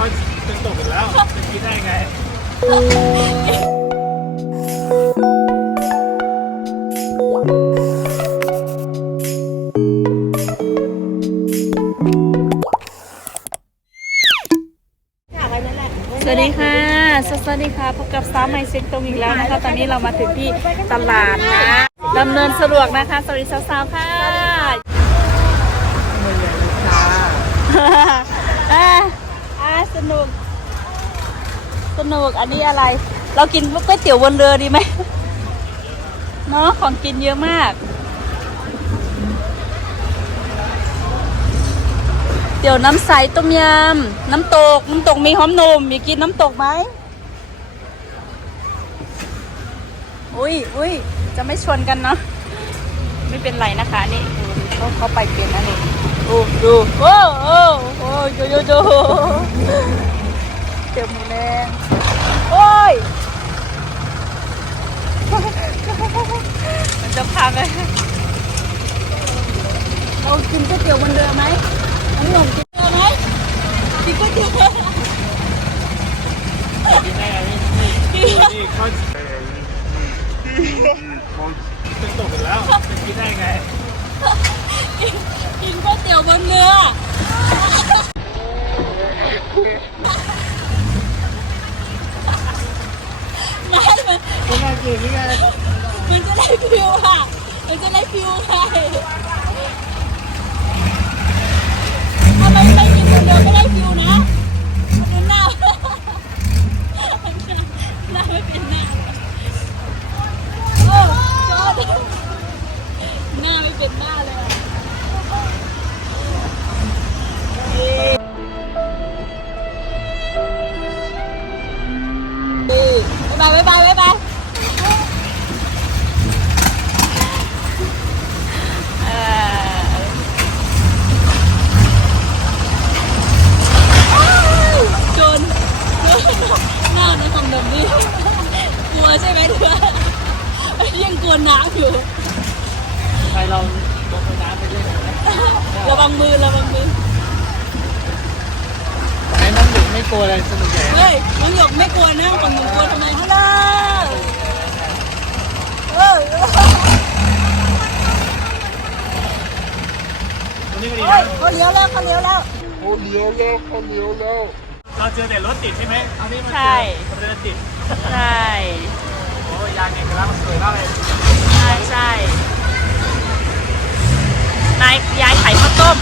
เขาจะตกอีกแล้วจะคิดได้ไงสวัสดีค่ะ สวัสดีค่ะ พบกับสาวไมเซ็กตรงอีกแล้วนะคะ ตอนนี้เรามาถึงที่ตลาดนะดำเนินสะดวกนะคะ สวัสดีสาวๆค่ะอ่าอ่า สนุก สนุก อันนี้อะไร เรากินก๋วยเตี๋ยวบนเรือดีไหมเนาะของกินเยอะมาก เดี๋ยวน้ำใสต้มยำ น้ำตก น้ำตกมีหอมนมอยากกินน้ำตกไหม อุ้ยอุ้ยจะไม่ชวนกันเนาะ ไม่เป็นไรนะคะ นี่เขาเขาไปเปลี่ยนนะนี่ โอ้ดูโอ้โอ้โอ้โยโยโยเตี๋ยวหมูแดงโอ้ยมันจะพังเลยเรากินก๋วยเตี๋ยวบนเรือไหมน้องหนุ่มกินเรือไหมกินก๋วยเตี๋ยวคิดได้ไงนี่นี่เขาจะตกอีกแล้วจะคิดได้ไง กินก๋วยเตี๋ยวบนเรือไม่มันคุณน่ากินนี่ไงมันจะได้ฟิวอะ มันจะได้ฟิวไง วังมือระวังมือไอ้น้องหญิงไม่กลัวอะไรสนุกใหญ่เฮ้ยน้องหยกไม่กลัวนะของหนูกลัวทำไมฮัลโหลเออตรงนี้ก็ดีเฮ้นะยเขาเลี้ยวแล้วเขาเลี้ยวแล้วเราเจอแต่รถติดใช่ไหมอันนี้มันใช่เจอเรือติดใช่โอ้ยางเอกลักษณ์มันสวยมากเลยใช่ใช่ นายยายไข่ข้าวต้ม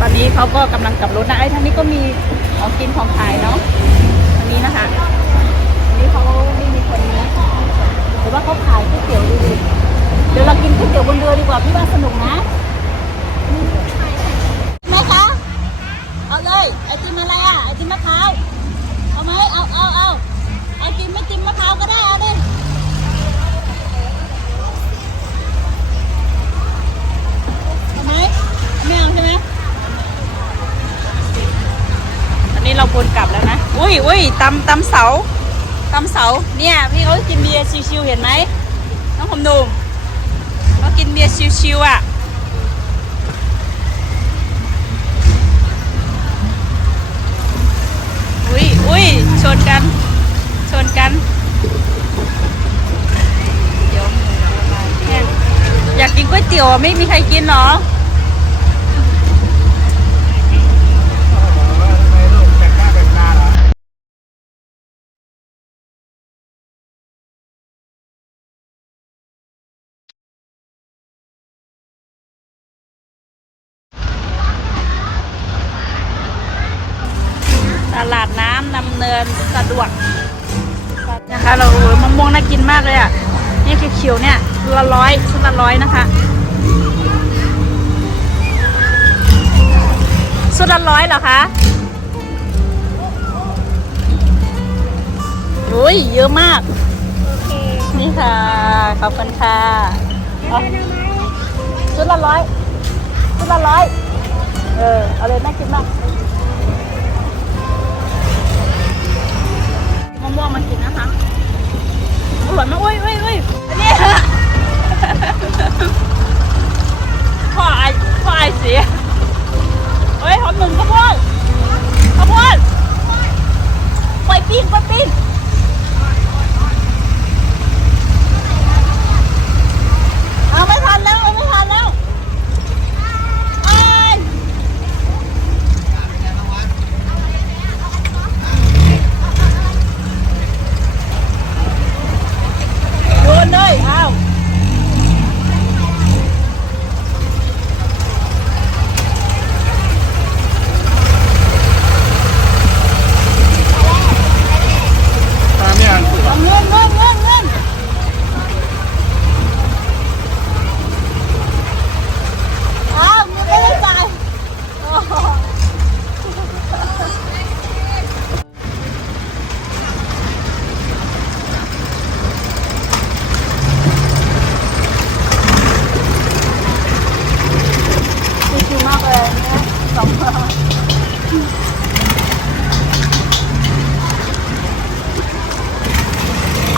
ตอนนี้เขาก็กำลังกลับรถนะไอ้ทางนี้ก็มีของกินของขายเนาะทางนี้นะคะอันนี้เขาไม่มีคนนี้หรือว่าเขาขายก๋วยเตี๋ยวดูดิเดี๋ยวเรากินก๋วยเตี๋ยวบนเรือดีกว่าพี่ว่าสนุกนะไหมคะเอาเลยไอติมอะไรอะไอติมมะพร้าวเอาไหมเอาเอาเอาไอติมไม่ติมมะพร้าวก็ได้เอาดิเอาไหมไม่เอาใช่ไหม อันนี้เราวนกลับแล้วนะ อุ้ยอุ้ยตำตำเสาตำเสา เนี่ย พี่เขากินเบียร์ชิวๆเห็นไหมน้องผมหนุ่มเขากินเบียร์ชิวๆอะอุ้ยอุ้ยชนกัน ชนกันเดี๋ยวหมูอยากกินก๋วยเตี๋ยวไม่มีใครกินหรอ ทำไมลูกแต่งหน้าแต่งตาเหรอ ตลาด น้ำนำเนินสะดวกนะคะ เราโอ้ยมะม่วงน่ากินมากเลยอะเนี่ยเขียวๆเนี่ยละร้อยชุดละร้อยนะคะชุดละร้อยเหรอคะโอ้ยเยอะมากนี่ค่ะขอบคุณค่ะเอาชุดละร้อยชุดละร้อยเออเอาเลยน่ากินมาก มะม่วงมากินนะคะอร่อยมากเว้ยเว้ยเว้ยอันนี้ พ่อไอพ่อไอเสีย สอง เข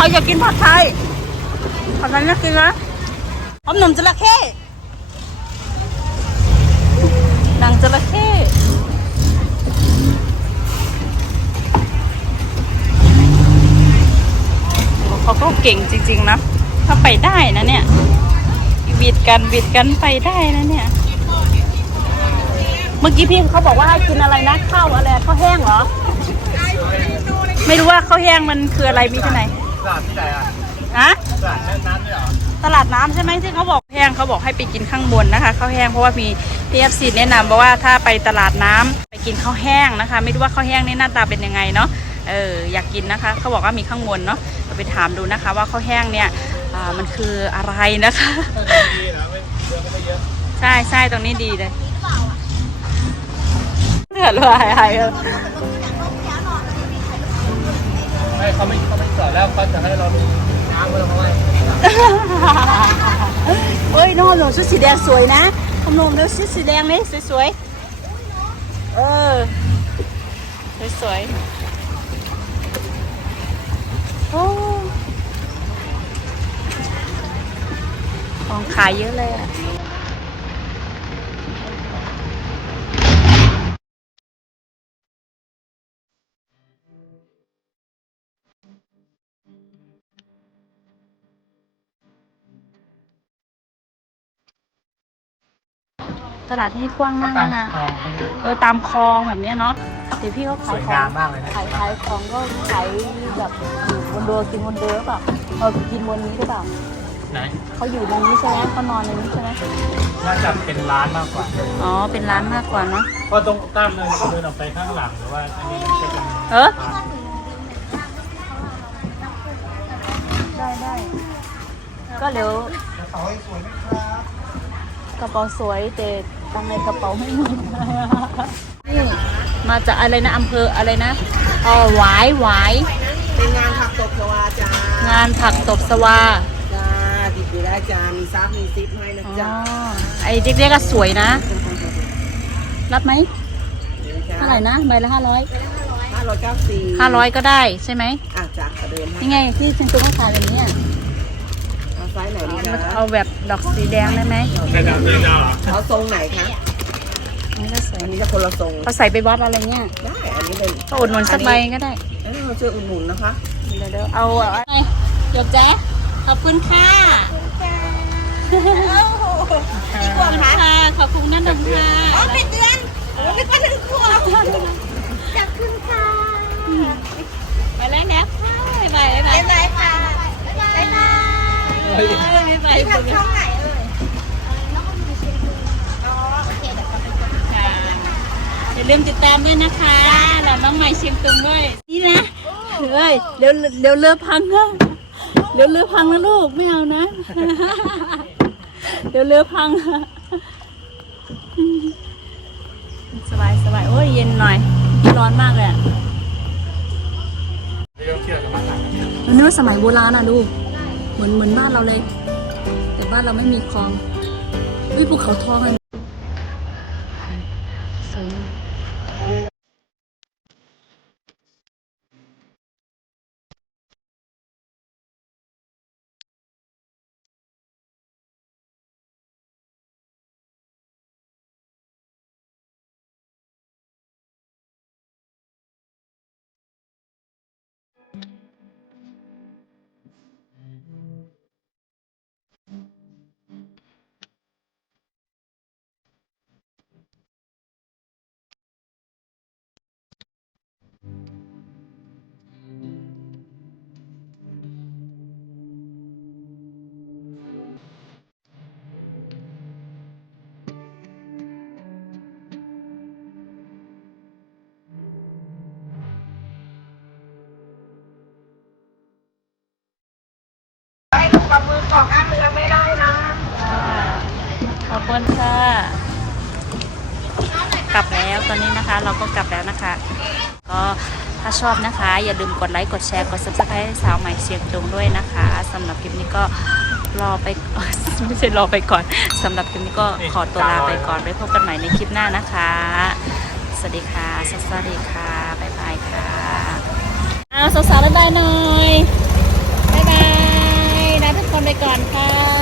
าอยากกินผัดไทยผัดไทยน่ากินนะอมหนมจระเข้หนังจระเข้เขาก็เก่งจริง ๆ นะ ถ้าไปได้นะเนี่ยบิดกันบิดกันไปได้นะเนี่ย เมื่อกี้พี่เขาบอกว่าให้กินอะไรนะข้าวอะไรข้าวแห้งเหรอ ไม่รู้ว่าข้าวแห้งมันคืออะไรมีที่ไหนตลาดที่ไหนอะอะตลาดแม่น้ำนี่เหรอตลาดน้ำใช่ไหมที่เขาบอกแห้งเขาบอกให้ไปกินข้างบนนะคะข้าวแห้งเพราะว่ามีพีเอฟซีแนะนำบอกว่าถ้าไปตลาดน้ำไปกินข้าวแห้งนะคะ ไม่รู้ว่าข้าวแห้งนี่หน้าตาเป็นยังไงเนาะเอออยากกินนะคะ เขาบอกว่ามีข้างบนเนาะเราไปถามดูนะคะ ว่าข้าวแห้งเนี่ยอ่ามันคืออะไรนะคะดีนะไม่เยอะก็ไม่เยอะใช่ใช่ตรงนี้ดีเลย เดือดเลยหายไม่เขาไม่เขาไม่จอดแล้วเขาจะให้เราดูน้ำมันเขาไว้เฮ้ยน้องหนูชุดสีแดงสวยนะขนมเดี๋ยวชุดสีแดงนี่สวยๆเออสวยๆโอ้ของขายเยอะเลยอะ ตลาดที่กว้างมากตั้งนะคลองเออตามคลองแบบเนี้ยเนาะเดี๋ยวพี่เขาสขายวยของงามมากเลยนะขายขายของก็ขายแบบอยู่บนเรือกินบนเรือหรือเปล่าเออกินบนนี้หรือเปล่าไหนเขาอยู่ในนี้ใช่ไหมเขานอนในนี้ใช่ไหมน่าจะเป็นร้านมากกว่า อ๋อเป็นร้านมากกว่าเนาะเพราะตรงตามเลยเดินออกไปข้างหลังหรือว่าอันนี้มันจะเป็นเออร้านได้ได้ก็เดี๋ยวกระเป๋าสวยไหมครับก ระเป๋าสวยแต่ตังค์ในกระเป๋าไม่มีนี่มาจากอะไรนะอำเภออะไรนะอ๋อหวายหวายเป็นงานผักตบชวาจ้างานผักตบสวาจ้าติดอยู่ได้จ้ามีซับมีซิปให้นะอ๋อจ้าไอ้เด็กๆก็สวยนะ รับไหมเท่าไหร่นะใบละห้าร้อยห้าร้อยเก้าสี่ห้าร้อยก็ได้ใช่ไหมอะจ้าขอเดินให้นี่ไงที่เชิงตุ้งเขาขายแบบนี้อะเอาไซส์ไหนดีนะเอาแบบดอกสีแดงได้ไหมเป็นแบบนี้นะเอาทรงไหนคะอันนี้ก็สวยอันนี้จะคนละทรงเขาใส่ไปวัดอะไรเงี้ยได้อันนี้เป็นก็อุดหนุนสักใบก็ได้อันนี้เราช่วยอุดหนุนนะคะเดี๋ยวเดี๋ยวเอาเอาไงหยกแจ๊ะขอบคุณค่ะพี่กวงค่ะขอบคุณนั่นดมค่ะอ๋อเป็นเดือนโอ้ไม่ก็ถึงขวบจับขึ้นค่ะไปแล้วนะบ๊ายบายบ๊ายบายบ๊าย ที่ทำช่องไหนเอ่ยค่ะอย่าลืมติดตามด้วยนะคะหลานน้องใหม่เชียงตุงด้วย นี่นะเฮ้ยเดี๋ยวเดี๋ยวเรือพังนะเดี๋ยวเรือพังนะลูกไม่เอานะ เดี๋ยวเรือพังสบายสบายโอ้ยเย็นหน่อย ร้อนมากเลยอะเที่ยวเที่ยวกันมาหลังมันนึกว่าสมัยโบราณอะลูก เหมือนเหมือนบ้านเราเลย แต่บ้านเราไม่มีคลองวิภูเขาทองเลย คุณค่ะ กลับแล้วตอนนี้นะคะ เราก็กลับแล้วนะคะ ก็ถ้าชอบนะคะ อย่าลืมกดไลค์กดแชร์กด subscribe ให้สาวใหม่เสียงตรงด้วยนะคะสำหรับคลิปนี้ก็รอไปไม่ใช่รอไปก่อนสำหรับคลิปนี้ก็ขอตัวลาไปก่อนไว้พบกันใหม่ในคลิปหน้านะคะ สวัสดีค่ะ สวัสดีค่ะบ๊ายบายค่ะอ้าวสาวๆบ๊ายบายหน่อยบ๊ายบายลาทุกคนไปก่อนค่ะ